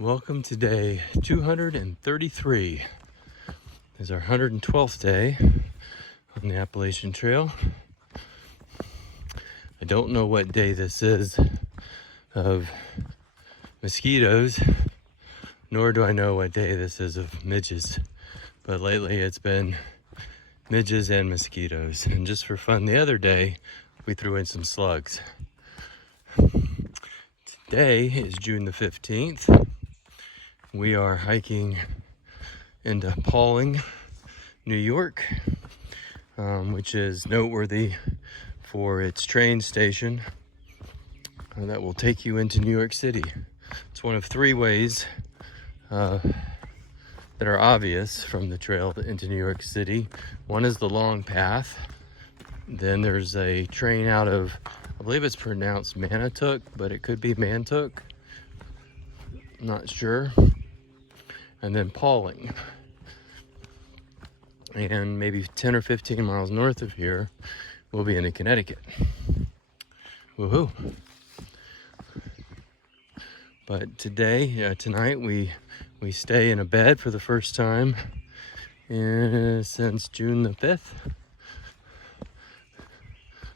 Welcome to day 233. This is our 112th day on the Appalachian Trail. I don't know what day this is of mosquitoes, nor do I know what day this is of midges. But lately it's been midges and mosquitoes. And just for fun, the other day we threw in some slugs. Today is June the 15th. We are hiking into Pawling, New York, which is noteworthy for its train station that will take you into New York City. It's one of three ways that are obvious from the trail into New York City. One is the long path. Then there's a train out of, I believe it's pronounced Manitouk, but it could be Mantouk. Not sure. And then Pawling. And maybe 10 or 15 miles north of here, we'll be into Connecticut. Woohoo! But tonight, we stay in a bed for the first time since June the 5th.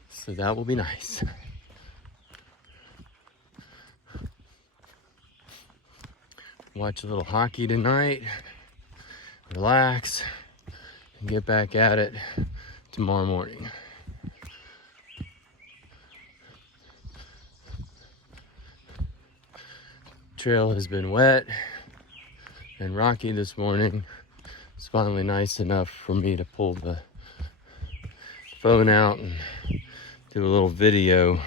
So that will be nice. Watch a little hockey tonight, relax, and get back at it tomorrow morning. Trail has been wet and rocky this morning. It's finally nice enough for me to pull the phone out and do a little video,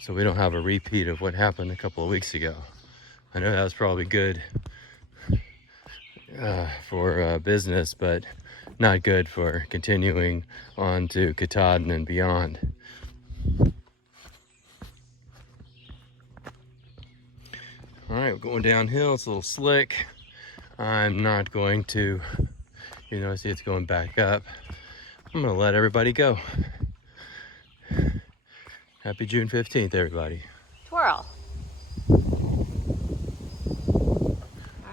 so we don't have a repeat of what happened a couple of weeks ago. I know that was probably good for business, but not good for continuing on to Katahdin and beyond. All right, we're going downhill. It's a little slick. I'm not going to, see it's going back up. I'm gonna let everybody go. Happy June 15th, everybody. Twirl.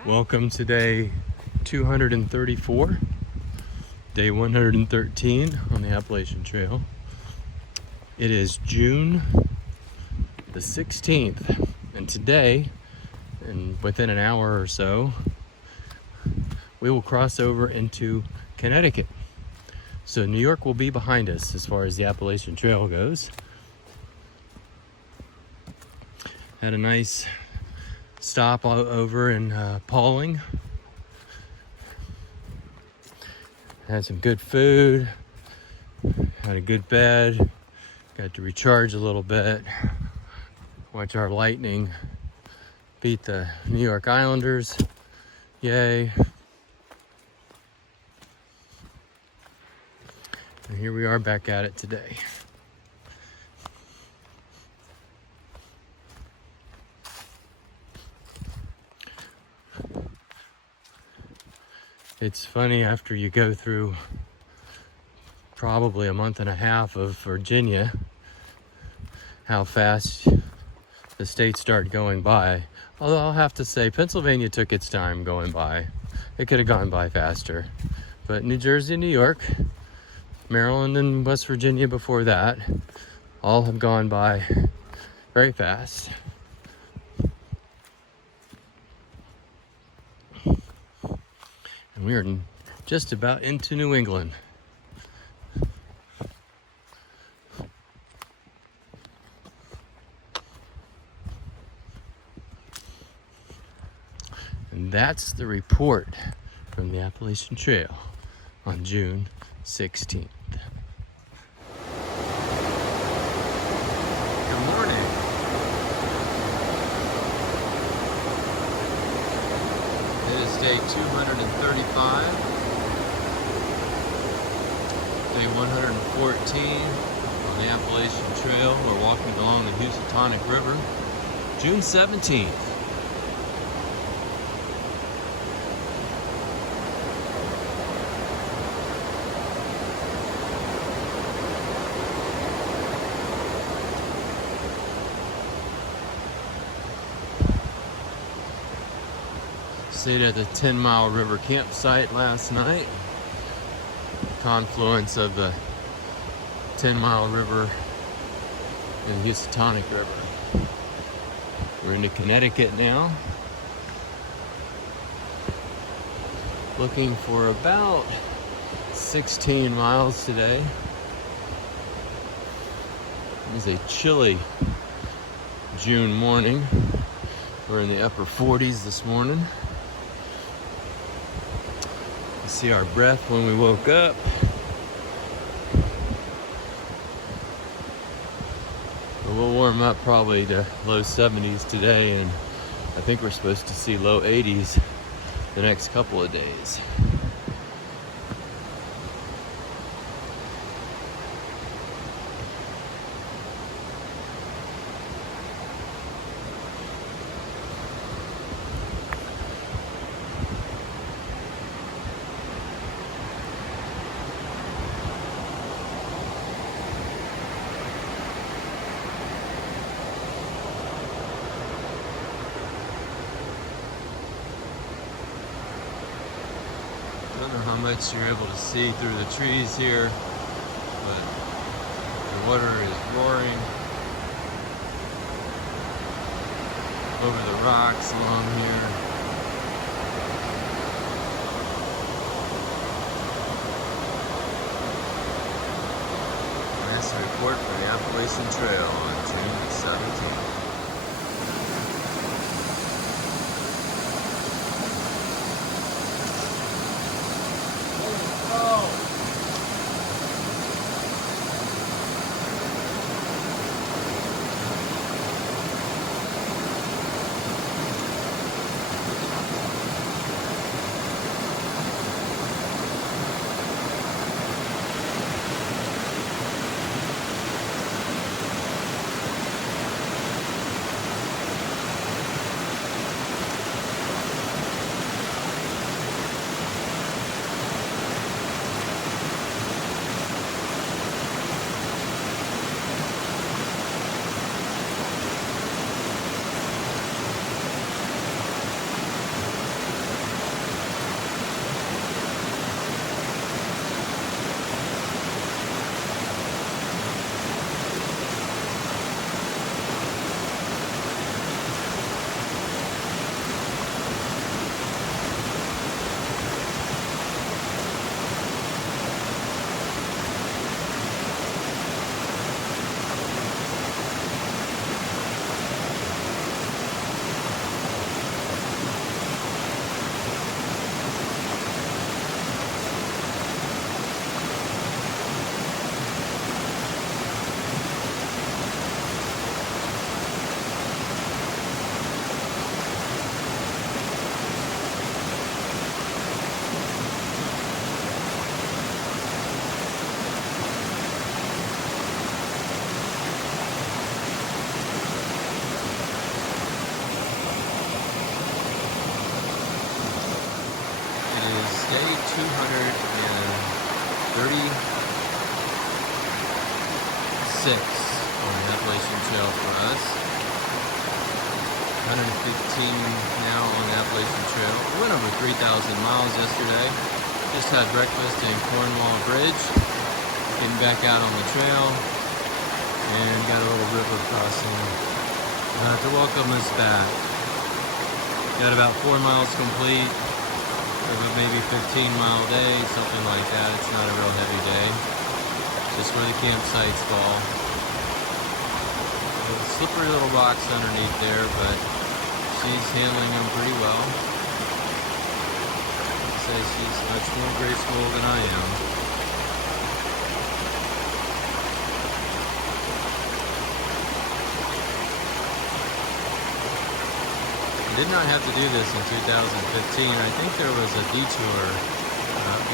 Welcome to day 234, day 113 on the Appalachian Trail. It is June the 16th, and today, and within an hour or so, we will cross over into Connecticut. So New York will be behind us as far as the Appalachian Trail goes. Had a nice stop over in Pawling. Had some good food. Had a good bed. Got to recharge a little bit. Watch our Lightning beat the New York Islanders. Yay. And here we are back at it today. It's funny, after you go through probably a month and a half of Virginia, how fast the states start going by. Although I'll have to say, Pennsylvania took its time going by. It could have gone by faster. But New Jersey, New York, Maryland, and West Virginia before that all have gone by very fast. And we are just about into New England. And that's the report from the Appalachian Trail on June 16th. Good morning. It is day 235, day 114 on the Appalachian Trail. We're walking along the Housatonic River, June 17th. Stayed at the 10 Mile River campsite last night. Confluence of the 10 Mile River and the Housatonic River. We're into Connecticut now. Looking for about 16 miles today. It is a chilly June morning. We're in the upper 40s this morning. You see our breath when we woke up. But we'll warm up probably to low 70s today, and I think we're supposed to see low 80s the next couple of days. I don't know how much you're able to see through the trees here, but the water is roaring over the rocks along here. That's a report for the Appalachian Trail on June 17th. Day 236 on the Appalachian Trail for us. 115 now on the Appalachian Trail. We went over 3,000 miles yesterday. Just had breakfast in Cornwall Bridge. Getting back out on the trail. And got a little river crossing to welcome us back. Got about 4 miles complete. Maybe 15-mile day, something like that. It's not a real heavy day. Just where the campsites fall. A slippery little rocks underneath there, but she's handling them pretty well. I'd say she's much more graceful than I am. Did not have to do this in 2015. I think there was a detour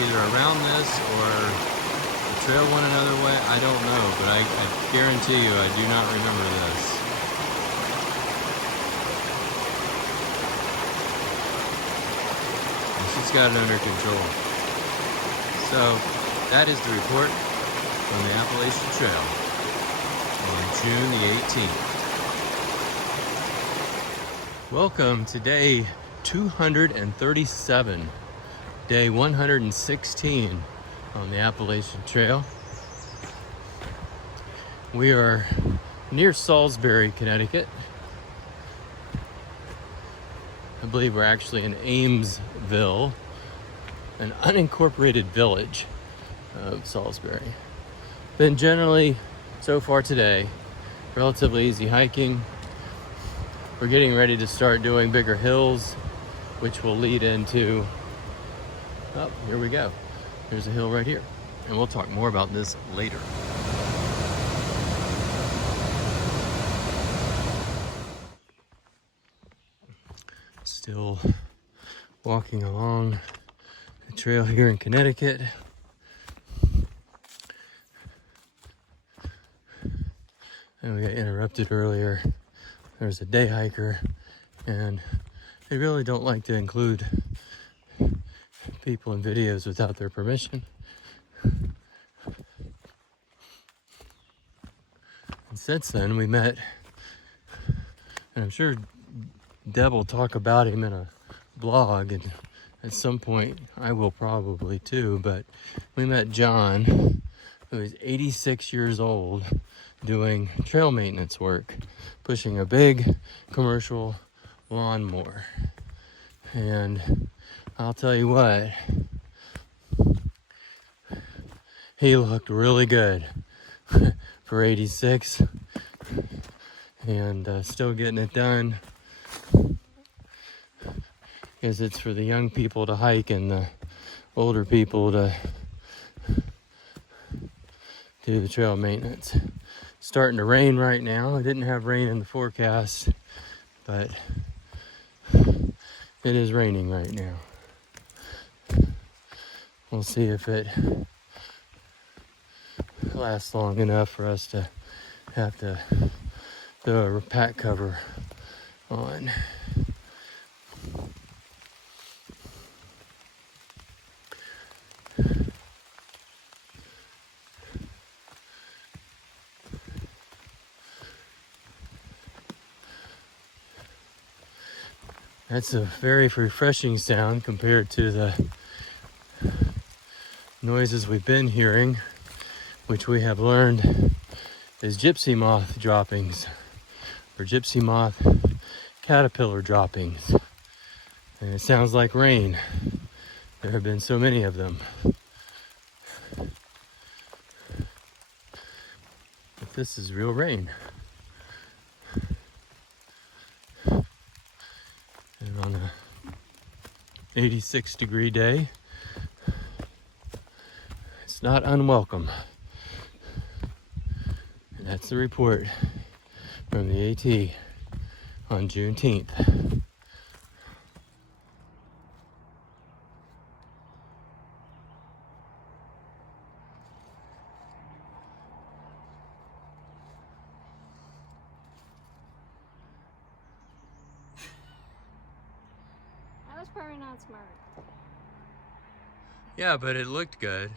either around this or the trail went another way. I don't know, but I guarantee you I do not remember this. And she's got it under control. So that is the report from the Appalachian Trail on June the 18th. Welcome to day 237, day 116 on the Appalachian Trail. We are near Salisbury, Connecticut. I believe we're actually in Amesville, an unincorporated village of Salisbury. Been generally, so far today, relatively easy hiking. We're getting ready to start doing bigger hills, which will lead into, oh, here we go. There's a hill right here. And we'll talk more about this later. Still walking along the trail here in Connecticut. And we got interrupted earlier. There's a day hiker, and they really don't like to include people in videos without their permission. And since then, we met, and I'm sure Deb will talk about him in a blog, and at some point I will probably too, but we met John, who is 86 years old, doing trail maintenance work, pushing a big commercial lawnmower. And I'll tell you what, he looked really good for 86, and still getting it done. Because it's for the young people to hike and the older people to do the trail maintenance. Starting to rain right now. I didn't have rain in the forecast, but it is raining right now. We'll see if it lasts long enough for us to have to throw a pack cover on. That's a very refreshing sound compared to the noises we've been hearing, which we have learned is gypsy moth droppings, or gypsy moth caterpillar droppings. And it sounds like rain. There have been so many of them. But this is real rain. And on a 86-degree day, it's not unwelcome. And that's the report from the AT on Juneteenth. That was probably not smart. Yeah, but it looked good.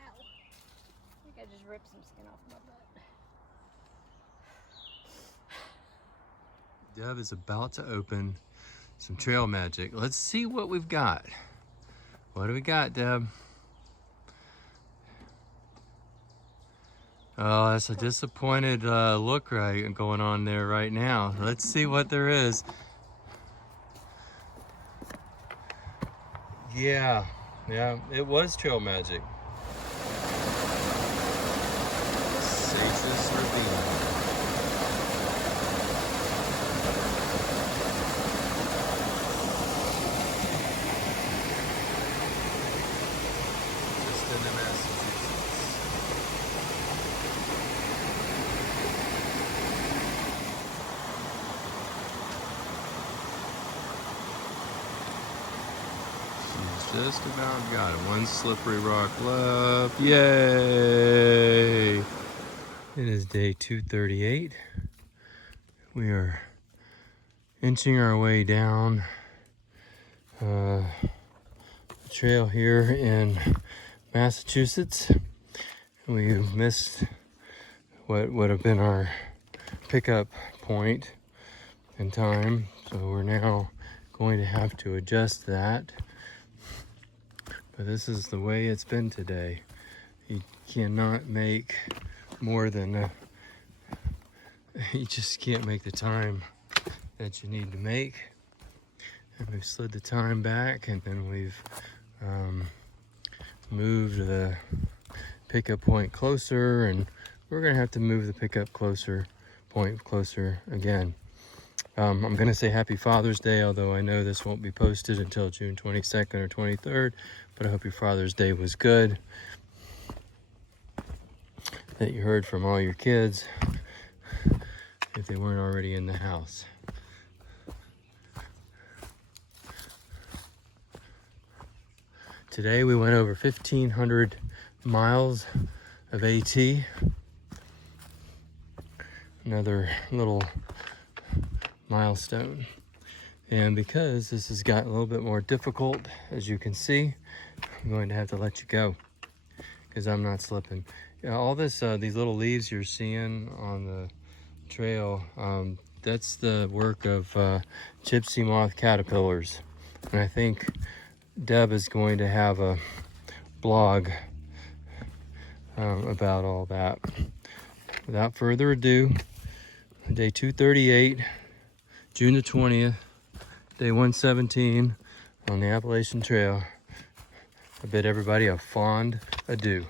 Ow. I think I just ripped some skin off my butt. Deb is about to open some trail magic. Let's see what we've got. What do we got, Deb? Oh, that's a disappointed look right going on there right now. Let's see what there is. Yeah, it was trail magic. Sage's Ravine. Just in the Massachusetts. Just about got it. One slippery rock left. Yay! It is day 238. We are inching our way down the trail here in Massachusetts. We missed what would have been our pickup point in time, so we're now going to have to adjust that. But this is the way it's been today. You cannot make more than you just can't make the time that you need to make. And we've slid the time back, and then we've moved the pickup point closer, and we're gonna have to move the pickup point closer again. I'm gonna say Happy Father's Day, although I know this won't be posted until June 22nd or 23rd, but I hope your Father's Day was good, that you heard from all your kids, if they weren't already in the house. Today we went over 1,500 miles of AT. Another little milestone. And because this has gotten a little bit more difficult, as you can see, I'm going to have to let you go because I'm not slipping. All this, these little leaves you're seeing on the trail, that's the work of gypsy moth caterpillars. And I think Deb is going to have a blog about all that. Without further ado, day 238, June the 20th, day 117 on the Appalachian Trail. I bid everybody a fond adieu.